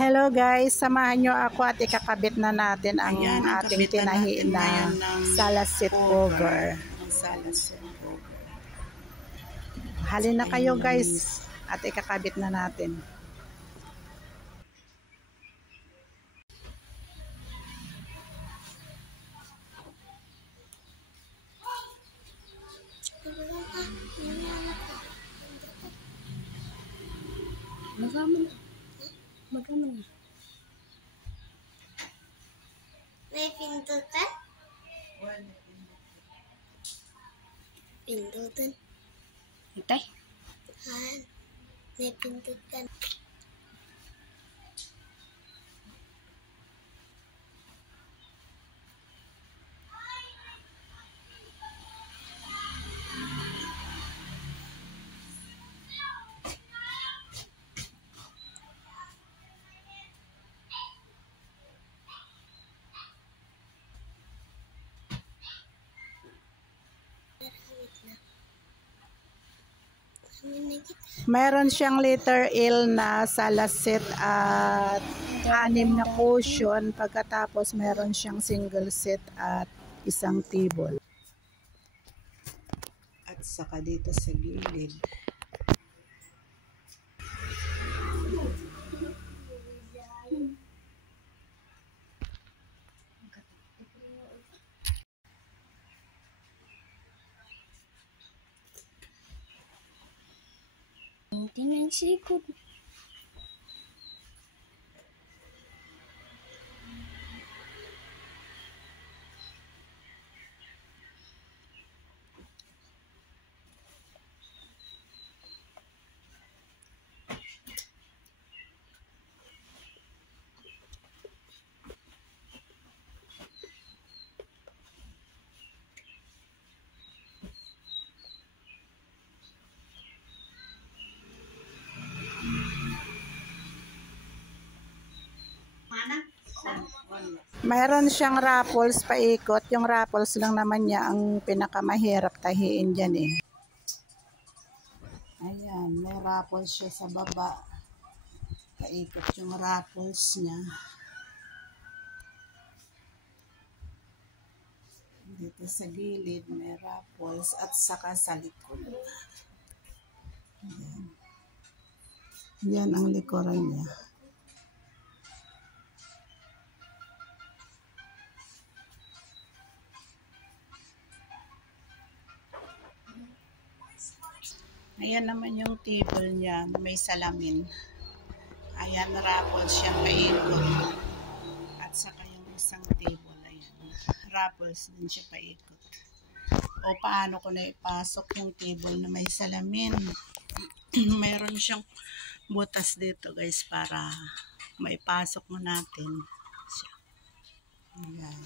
Hello guys, samahan nyo ako at ikakabit na natin ang ating tinahi na salasit cover. Halin na kayo guys at ikakabit na natin. Magaman. May pindutan? Pindutan. Itay? May pindutan. Meron siyang letter L na salasit at 6 na cushion. Pagkatapos meron siyang single set at isang table. At saka dito sa gilid. Tingnan si ikot. Mayroon siyang raffles paikot. Yung raffles lang naman niya ang pinakamahirap tahiin dyan eh. Ayan, may raffles siya sa baba. Paikot yung raffles niya. Dito sa gilid may raffles at saka sa likod. Ayan. Yan ang likuran niya. Ayan naman yung table niya, may salamin. Ayan, raffles siya paikot. At saka yung isang table, ayan. Raffles din siya paikot. O paano ko na ipasok yung table na may salamin? Mayroon siyang butas dito guys para maipasok mo natin. Ayan.